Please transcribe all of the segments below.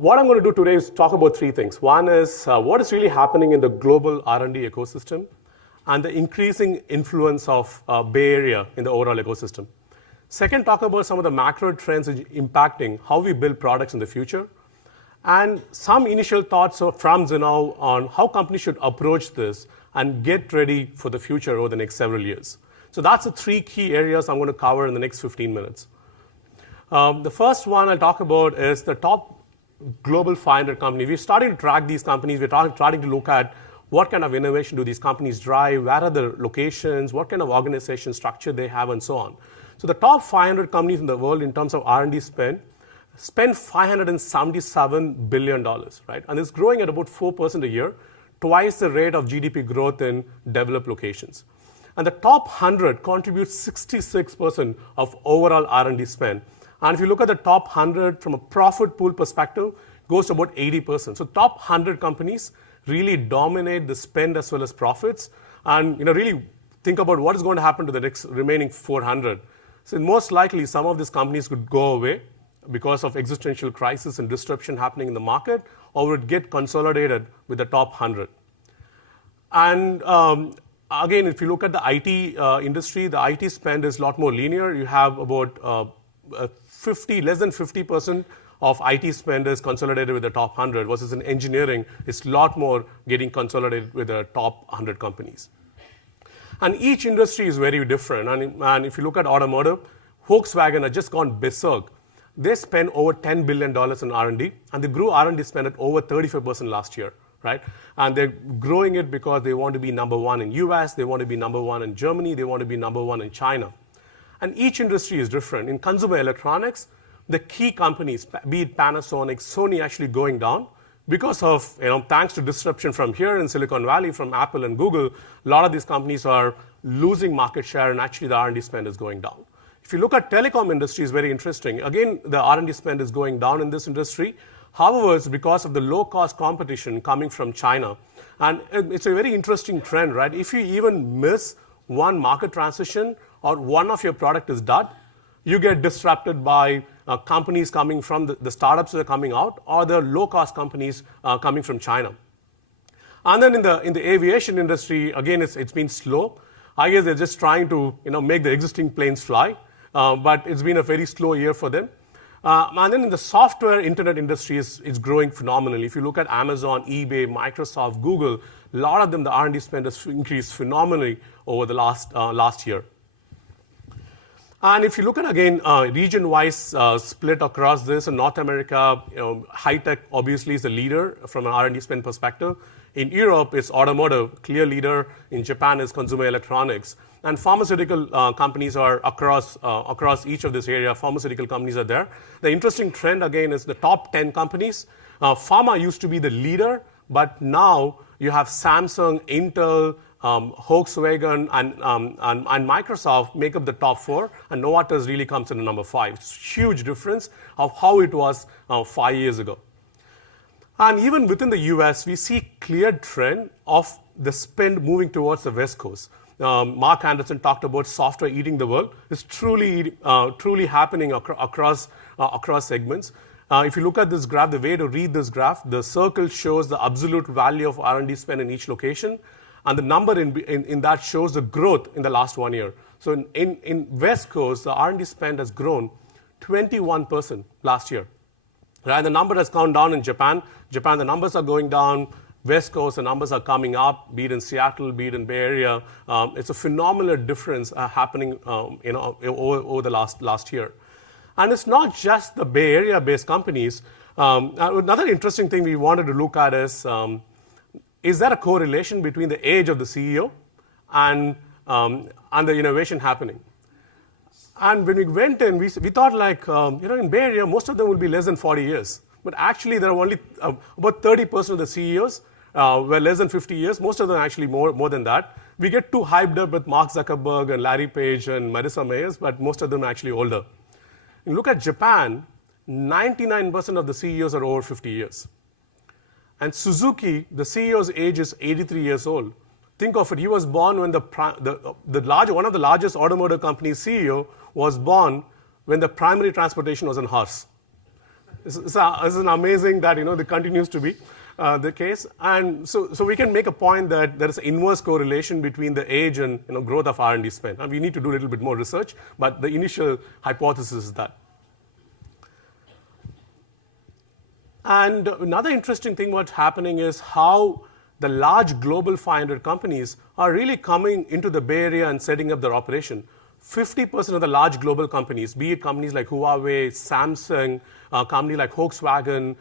What I'm going to do today is talk about three things. One is what is really happening in the global R&D ecosystem and the increasing influence of Bay Area in the overall ecosystem. Second, talk about some of the macro trends impacting how we build products in the future. And some initial thoughts from Zinnov on how companies should approach this and get ready for the future over the next several years. So that's the three key areas I'm going to cover in the next 15 minutes. The first one I'll talk about is the top global 500 companies. We're starting to track these companies. We're starting to look at what kind of innovation do these companies drive, where are their locations, what kind of organization structure they have, and so on. So the top 500 companies in the world in terms of R&D spend $577 billion, right? And it's growing at about 4% a year, twice the rate of GDP growth in developed locations. And the top 100 contribute 66% of overall R&D spend. And if you look at the top 100 from a profit pool perspective, it goes to about 80%. So top 100 companies really dominate the spend as well as profits. And really think about what is going to happen to the next remaining 400. So most likely, some of these companies could go away because of existential crisis and disruption happening in the market, or would get consolidated with the top 100. And again, if you look at the IT industry, the IT spend is a lot more linear. You have about less than 50% of IT spend is consolidated with the top 100, versus in engineering, it's a lot more getting consolidated with the top 100 companies. And each industry is very different. And if you look at automotive, Volkswagen has just gone berserk. They spend over $10 billion in R&D, and they grew R&D spend at over 35% last year, right? And they're growing it because they want to be number one in US, they want to be number one in Germany, they want to be number one in China. And each industry is different. In consumer electronics, the key companies, be it Panasonic, Sony, actually going down because of, thanks to disruption from here in Silicon Valley, from Apple and Google, a lot of these companies are losing market share, and actually the R&D spend is going down. If you look at telecom industry, it's very interesting. Again, the R&D spend is going down in this industry. However, it's because of the low-cost competition coming from China. And it's a very interesting trend, right? If you even miss one market transition or one of your product is dead, you get disrupted by companies coming from the startups that are coming out, or the low-cost companies coming from China. And then in the aviation industry, again, it's been slow. I guess they're just trying to make the existing planes fly. But it's been a very slow year for them. And then in the software internet industry, it's growing phenomenally. If you look at Amazon, eBay, Microsoft, Google, a lot of them, the R&D spend has increased phenomenally over the last year. And if you look at, again, region-wise split across this, in North America, high-tech obviously is the leader from an R&D spend perspective. In Europe, it's automotive, clear leader. In Japan, it's consumer electronics. And pharmaceutical companies are across each of this area. Pharmaceutical companies are there. The interesting trend, again, is the top 10 companies. Pharma used to be the leader, but now you have Samsung, Intel, Volkswagen, and Microsoft make up the top 4, and Novartis really comes in at number 5. It's a huge difference of how it was 5 years ago. And even within the US, we see clear trend of the spend moving towards the West Coast. Mark Anderson talked about software eating the world. It's truly happening across segments. If you look at this graph, the way to read this graph, the circle shows the absolute value of R&D spend in each location, and the number in that shows the growth in the last 1 year. So in West Coast, the R&D spend has grown 21% last year. Right? The number has gone down in Japan. The numbers are going down. West Coast, the numbers are coming up, be it in Seattle, be it in Bay Area. It's a phenomenal difference happening over the last year. And it's not just the Bay Area-based companies. Another interesting thing we wanted to look at is there a correlation between the age of the CEO and the innovation happening? And when we went in, we thought in Bay Area, most of them will be less than 40 years. But actually, there are only about 30% of the CEOs were less than 50 years. Most of them actually more than that. We get too hyped up with Mark Zuckerberg and Larry Page and Marissa Mayers, but most of them are actually older. And look at Japan, 99% of the CEOs are over 50 years. And Suzuki, the CEO's age is 83 years old. Think of it, he was born when one of the largest automotive companies CEO was born when the primary transportation was on horse. It's amazing that that continues to be the case. And so we can make a point that there is an inverse correlation between the age and growth of R&D spend. And we need to do a little bit more research, but the initial hypothesis is that. And another interesting thing what's happening is how the large global 500 companies are really coming into the Bay Area and setting up their operation. 50% of the large global companies, be it companies like Huawei, Samsung, companies like Volkswagen,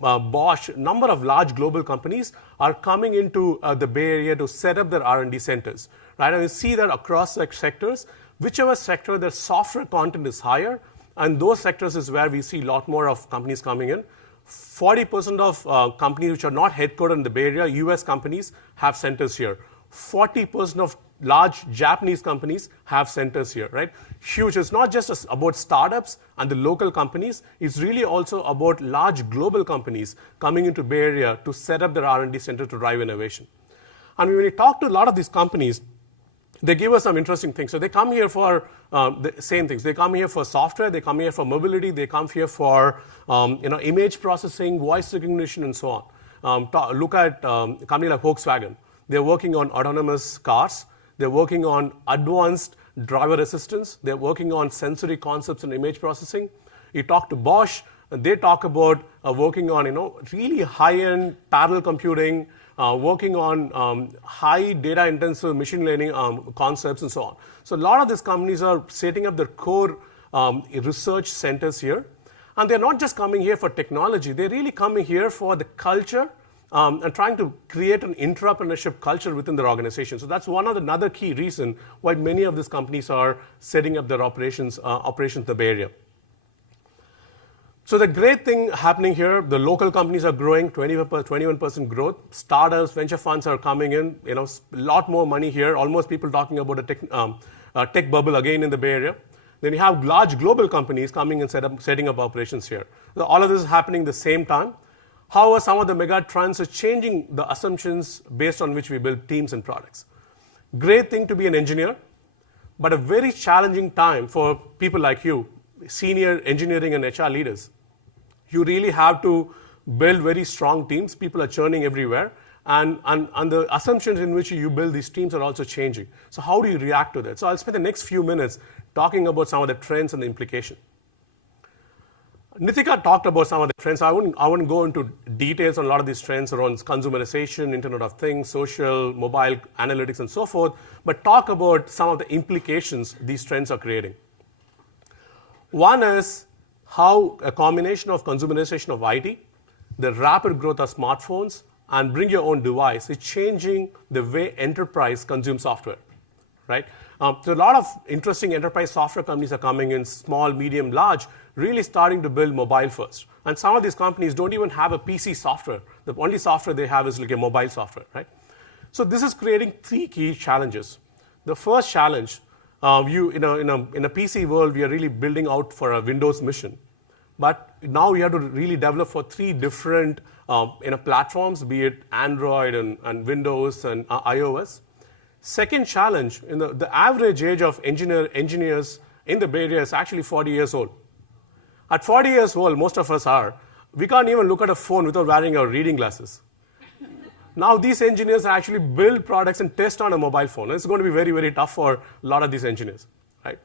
Bosch, number of large global companies are coming into the Bay Area to set up their R&D centers. Right? And you see that across sectors, whichever sector their software content is higher, and those sectors is where we see a lot more of companies coming in. 40% of companies which are not headquartered in the Bay Area, US companies, have centers here. 40% of large Japanese companies have centers here, right? Huge. It's not just about startups and the local companies. It's really also about large global companies coming into Bay Area to set up their R&D center to drive innovation. And when we talk to a lot of these companies, they give us some interesting things. So they come here for the same things. They come here for software. They come here for mobility. They come here for image processing, voice recognition, and so on. Look at a company like Volkswagen. They're working on autonomous cars. They're working on advanced driver assistance. They're working on sensory concepts and image processing. You talk to Bosch, and they talk about working on really high-end parallel computing, working on high data-intensive machine learning concepts, and so on. So a lot of these companies are setting up their core research centers here. And they're not just coming here for technology. They're really coming here for the culture and trying to create an entrepreneurship culture within their organization. So that's another key reason why many of these companies are setting up their operations in the Bay Area. So the great thing happening here, the local companies are growing, 21% growth. Startups, venture funds are coming in, a lot more money here. Almost people talking about a tech bubble again in the Bay Area. Then you have large global companies coming and setting up operations here. So all of this is happening at the same time. However, some of the mega trends are changing the assumptions based on which we build teams and products. Great thing to be an engineer, but a very challenging time for people like you, senior engineering and HR leaders. You really have to build very strong teams. People are churning everywhere. And the assumptions in which you build these teams are also changing. So how do you react to that? So I'll spend the next few minutes talking about some of the trends and the implication. Nitika talked about some of the trends. I wouldn't go into details on a lot of these trends around consumerization, Internet of Things, social, mobile, analytics, and so forth, but talk about some of the implications these trends are creating. One is how a combination of consumerization of IT, the rapid growth of smartphones, and bring your own device is changing the way enterprise consumes software, right? So a lot of interesting enterprise software companies are coming in, small, medium, large, really starting to build mobile first. And some of these companies don't even have a PC software. The only software they have is like a mobile software, right? So this is creating three key challenges. The first challenge, in a PC world, we are really building out for a Windows mission. But now we have to really develop for three different platforms, be it Android and Windows and iOS. Second challenge, the average age of engineers in the Bay Area is actually 40 years old. At 40 years old, most of us we can't even look at a phone without wearing our reading glasses. Now these engineers actually build products and test on a mobile phone. It's going to be very, very tough for a lot of these engineers, right?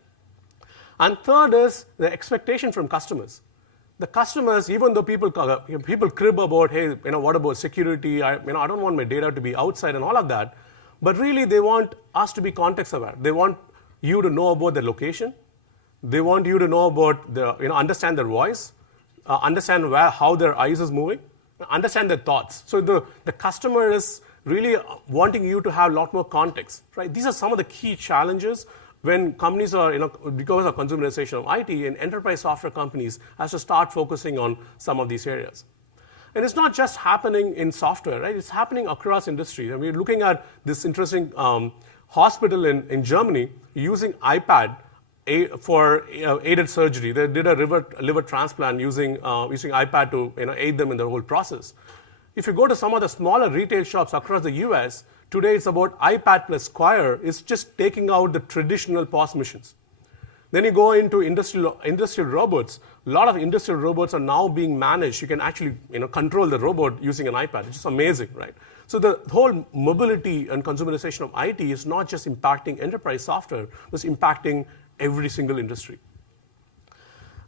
And third is the expectation from customers. The customers, even though people crib about, hey, what about security? I don't want my data to be outside and all of that. But really, they want us to be context aware. They want you to know about their location. They want you to know about understand their voice, understand how their eyes is moving, understand their thoughts. So the customer is really wanting you to have a lot more context, right? These are some of the key challenges when companies are, because of consumerization of IT, and enterprise software companies has to start focusing on some of these areas. And it's not just happening in software, right? It's happening across industry. And we're looking at this interesting hospital in Germany using iPad for aided surgery. They did a liver transplant using iPad to aid them in the whole process. If you go to some of the smaller retail shops across the US, today it's about iPad plus Squire is just taking out the traditional POS machines. Then you go into industrial robots. A lot of industrial robots are now being managed. You can actually control the robot using an iPad, which is amazing, right? So the whole mobility and consumerization of IT is not just impacting enterprise software, it's impacting every single industry.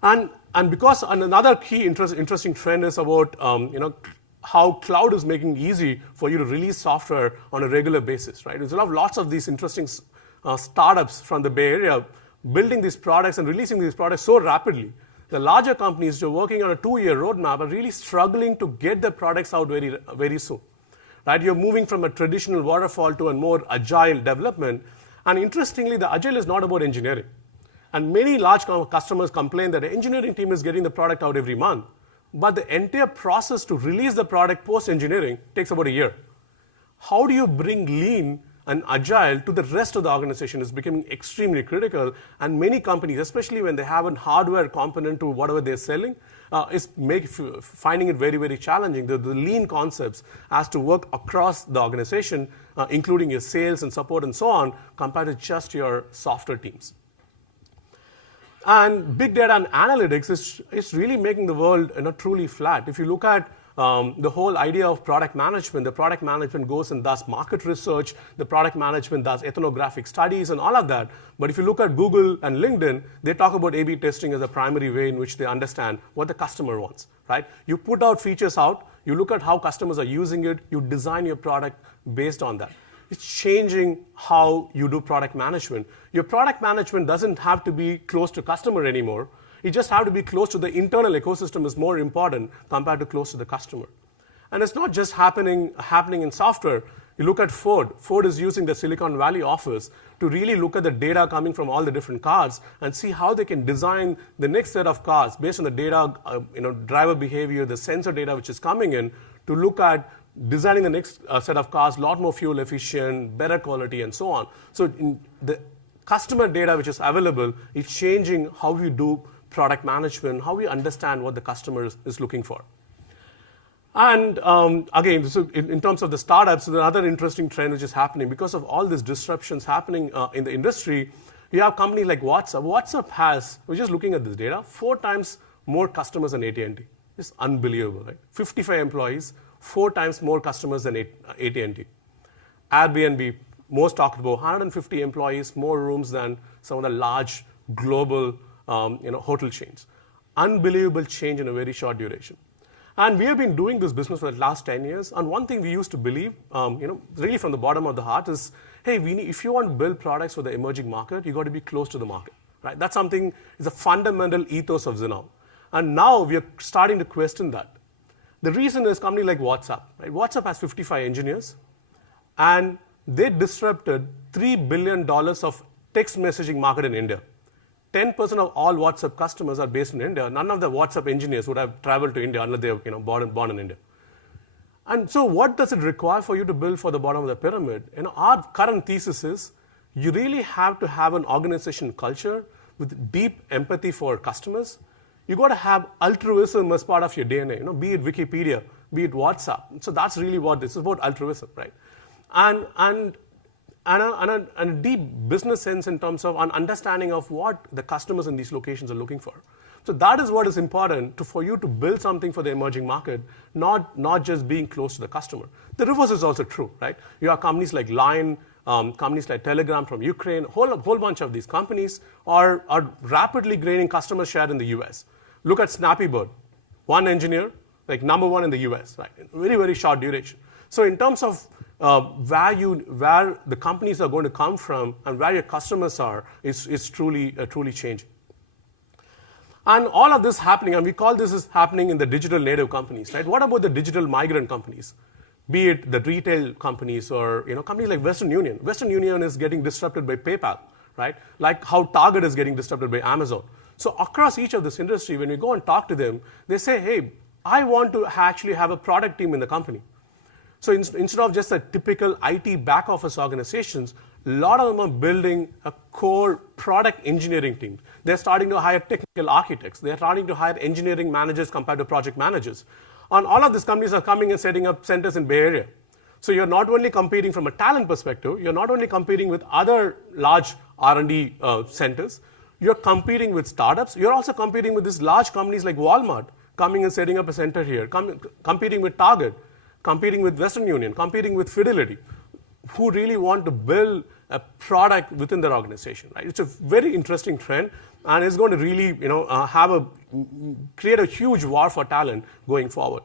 And because another key interesting trend is about how cloud is making it easy for you to release software on a regular basis, right? There's lots of these interesting startups from the Bay Area building these products and releasing these products so rapidly. The larger companies who are working on a 2-year roadmap are really struggling to get their products out very, very soon. Right? You're moving from a traditional waterfall to a more agile development. And interestingly, the agile is not about engineering. And many large customers complain that the engineering team is getting the product out every month. But the entire process to release the product post-engineering takes about a year. How do you bring lean and agile to the rest of the organization is becoming extremely critical. And many companies, especially when they have a hardware component to whatever they're selling, is finding it very, very challenging. The lean concepts has to work across the organization, including your sales and support and so on, compared to just your software teams. And big data and analytics is really making the world truly flat. If you look at the whole idea of product management, the product management goes and does market research, the product management does ethnographic studies and all of that. But if you look at Google and LinkedIn, they talk about A/B testing as a primary way in which they understand what the customer wants, right? You put out features out, you look at how customers are using it, you design your product based on that. It's changing how you do product management. Your product management doesn't have to be close to customer anymore. You just have to be close to the internal ecosystem is more important compared to close to the customer. And it's not just happening in software. You look at Ford. Ford is using the Silicon Valley office to really look at the data coming from all the different cars and see how they can design the next set of cars based on the data, driver behavior, the sensor data which is coming in, to look at designing the next set of cars a lot more fuel efficient, better quality, and so on. So the customer data which is available is changing how you do product management, how we understand what the customer is looking for. And again, so in terms of the startups, there's another interesting trend which is happening. Because of all these disruptions happening in the industry, you have companies like WhatsApp. WhatsApp has, we're just looking at this data, 4 times more customers than AT&T. It's unbelievable, right? 55 employees, 4 times more customers than AT&T. Airbnb, most talked about, 150 employees, more rooms than some of the large global hotel chains. Unbelievable change in a very short duration. And we have been doing this business for the last 10 years. And one thing we used to believe, really from the bottom of the heart is, hey, if you want to build products for the emerging market, you got to be close to the market, right? That's something is a fundamental ethos of Zinnov. And now we are starting to question that. The reason is company like WhatsApp, right? WhatsApp has 55 engineers, and they disrupted $3 billion of text messaging market in India. 10% of all WhatsApp customers are based in India. None of the WhatsApp engineers would have traveled to India unless they were born in India. And so what does it require for you to build for the bottom of the pyramid? Our current thesis is you really have to have an organization culture with deep empathy for customers. You got to have altruism as part of your DNA, be it Wikipedia, be it WhatsApp. So that's really what this is about, altruism, right? And a deep business sense in terms of an understanding of what the customers in these locations are looking for. So that is what is important for you to build something for the emerging market, not just being close to the customer. The reverse is also true, right? You have companies like Line, companies like Telegram from Ukraine, a whole bunch of these companies are rapidly gaining customer share in the US. Look at Snappy Bird, 1 engineer, like number 1 in the US, right? Very, very short duration. So in terms of where the companies are going to come from and where your customers are is truly changing. And all of this happening, and we call this is happening in the digital native companies, right? What about the digital migrant companies? Be it the retail companies or companies like Western Union. Western Union is getting disrupted by PayPal, right? Like how Target is getting disrupted by Amazon. So across each of this industry, when we go and talk to them, they say, hey, I want to actually have a product team in the company. So instead of just a typical IT back office organizations, a lot of them are building a core product engineering team. They're starting to hire technical architects. They're starting to hire engineering managers compared to project managers. And all of these companies are coming and setting up centers in Bay Area. So you're not only competing from a talent perspective, you're not only competing with other large R&D centers, You're competing with startups. You're also competing with these large companies like Walmart, coming and setting up a center here, competing with Target, competing with Western Union, competing with Fidelity, who really want to build a product within their organization, right? It's a very interesting trend, and it's going to really, create a huge war for talent going forward.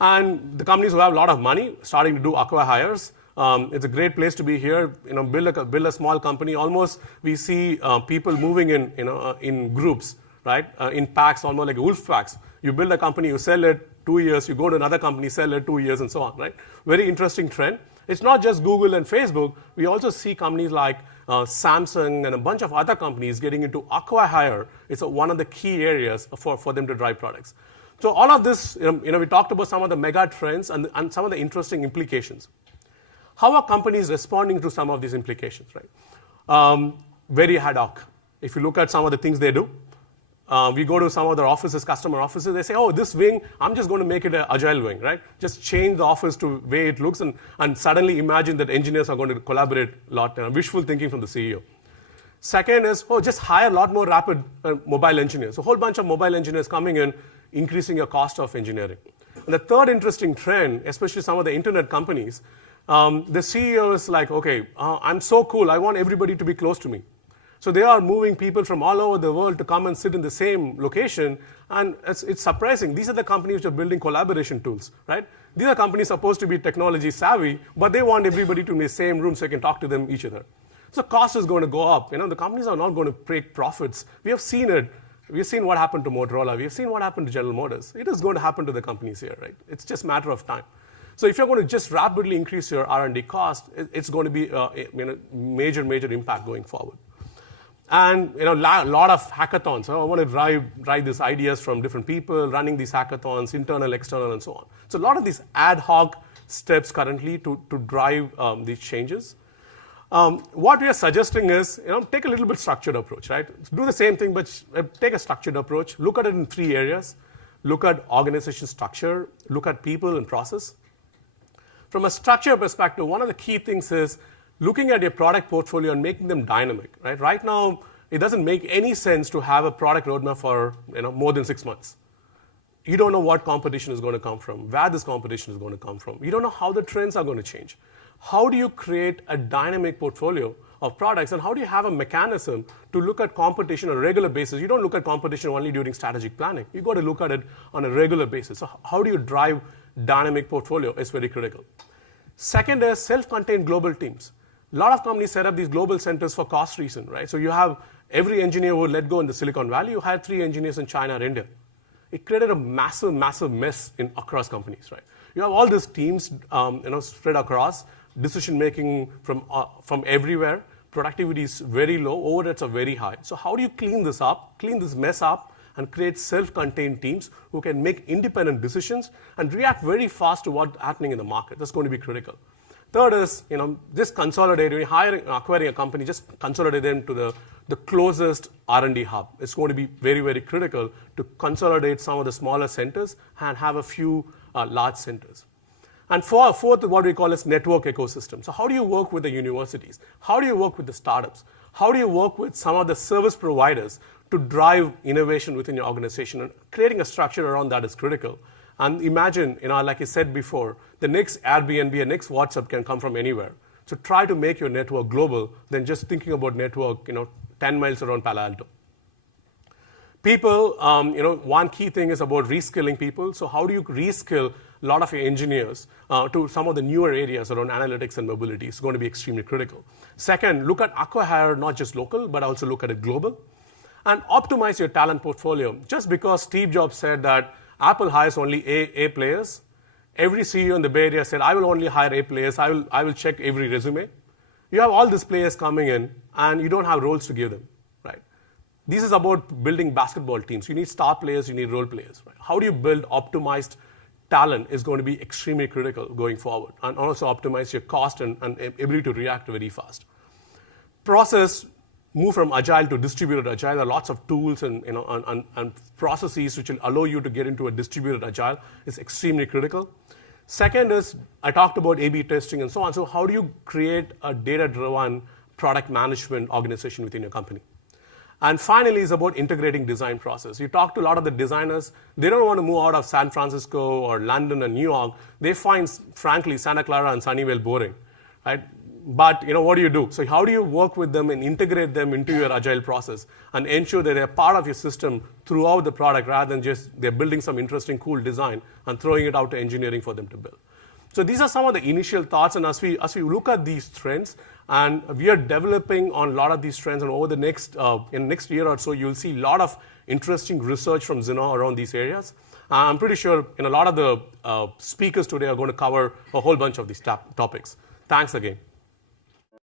And the companies who have a lot of money starting to do acqui-hires. It's a great place to be here. Build a small company. Almost we see people moving in groups, right? In packs, almost like wolf packs. You build a company, you sell it 2 years, you go to another company, sell it 2 years, and so on, right? Very interesting trend. It's not just Google and Facebook. We also see companies like Samsung and a bunch of other companies getting into acqui-hire. It's one of the key areas for them to drive products. So all of this, we talked about some of the mega trends and some of the interesting implications. How are companies responding to some of these implications, right? Very ad hoc. If you look at some of the things they do, we go to some of their offices, customer offices, they say, oh, this wing, I'm just going to make it an agile wing, right? Just change the office to the way it looks, and suddenly imagine that engineers are going to collaborate a lot. Wishful thinking from the CEO. Second is, just hire a lot more rapid mobile engineers. A whole bunch of mobile engineers coming in, increasing your cost of engineering. And the third interesting trend, especially some of the internet companies, the CEO is like, okay, I'm so cool, I want everybody to be close to me. So they are moving people from all over the world to come and sit in the same location, and it's surprising. These are the companies which are building collaboration tools, right? These are companies supposed to be technology savvy, but they want everybody to be in the same room so they can talk to them each other. So cost is going to go up. The companies are not going to break profits. We have seen it. We've seen what happened to Motorola. We've seen what happened to General Motors. It is going to happen to the companies here, right? It's just a matter of time. So if you're going to just rapidly increase your R&D cost, it's going to be a major impact going forward. And a lot of hackathons. So I want to drive these ideas from different people, running these hackathons, internal, external, and so on. So a lot of these ad hoc steps currently to drive these changes. What we are suggesting is, take a little bit structured approach, right? Do the same thing, but take a structured approach. Look at it in 3 areas. Look at organization structure. Look at people and process. From a structure perspective, one of the key things is looking at your product portfolio and making them dynamic, right? Right now, it doesn't make any sense to have a product roadmap for more than 6 months. You don't know what competition is going to come from, where this competition is going to come from. You don't know how the trends are going to change. How do you create a dynamic portfolio of products, and how do you have a mechanism to look at competition on a regular basis? You don't look at competition only during strategic planning. You've got to look at it on a regular basis. So how do you drive dynamic portfolio is very critical. Second is self-contained global teams. A lot of companies set up these global centers for cost reason, right? So you have every engineer who let go in the Silicon Valley. You had 3 engineers in China or India. It created a massive mess across companies, right? You have all these teams, spread across. Decision making from everywhere. Productivity is very low. Overheads are very high. So how do you clean this mess up, and create self-contained teams who can make independent decisions and react very fast to what's happening in the market? That's going to be critical. Third is, just consolidate. When you're acquiring a company, just consolidate them to the closest R&D hub. It's going to be very critical to consolidate some of the smaller centers and have a few large centers. And fourth, what we call is network ecosystem. So how do you work with the universities? How do you work with the startups? How do you work with some of the service providers to drive innovation within your organization? And creating a structure around that is critical. And imagine, like I said before, the next Airbnb and next WhatsApp can come from anywhere. So try to make your network global than just thinking about network, 10 miles around Palo Alto. People, one key thing is about reskilling people. So how do you reskill a lot of your engineers to some of the newer areas around analytics and mobility? It's going to be extremely critical. Second, look at acqui-hire, not just local, but also look at it global. And optimize your talent portfolio. Just because Steve Jobs said that Apple hires only A players, every CEO in the Bay Area said, I will only hire A players. I will check every resume. You have all these players coming in, and you don't have roles to give them, right? This is about building basketball teams. You need star players, you need role players, right? How do you build optimized talent is going to be extremely critical going forward, and also optimize your cost and ability to react very fast. Process, move from agile to distributed agile. There are lots of tools and processes which will allow you to get into a distributed agile. It's extremely critical. Second is, I talked about A/B testing and so on. So how do you create a data-driven product management organization within your company? And finally is about integrating design process. You talk to a lot of the designers, they don't want to move out of San Francisco or London or New York. They find, frankly, Santa Clara and Sunnyvale boring, right? But what do you do? So how do you work with them and integrate them into your agile process and ensure that they're part of your system throughout the product rather than just they're building some interesting, cool design and throwing it out to engineering for them to build. So these are some of the initial thoughts, and as we look at these trends, and we are developing on a lot of these trends, and over the next in next year or so, you'll see a lot of interesting research from Zinnov around these areas. I'm pretty sure a lot of the speakers today are going to cover a whole bunch of these topics. Thanks again.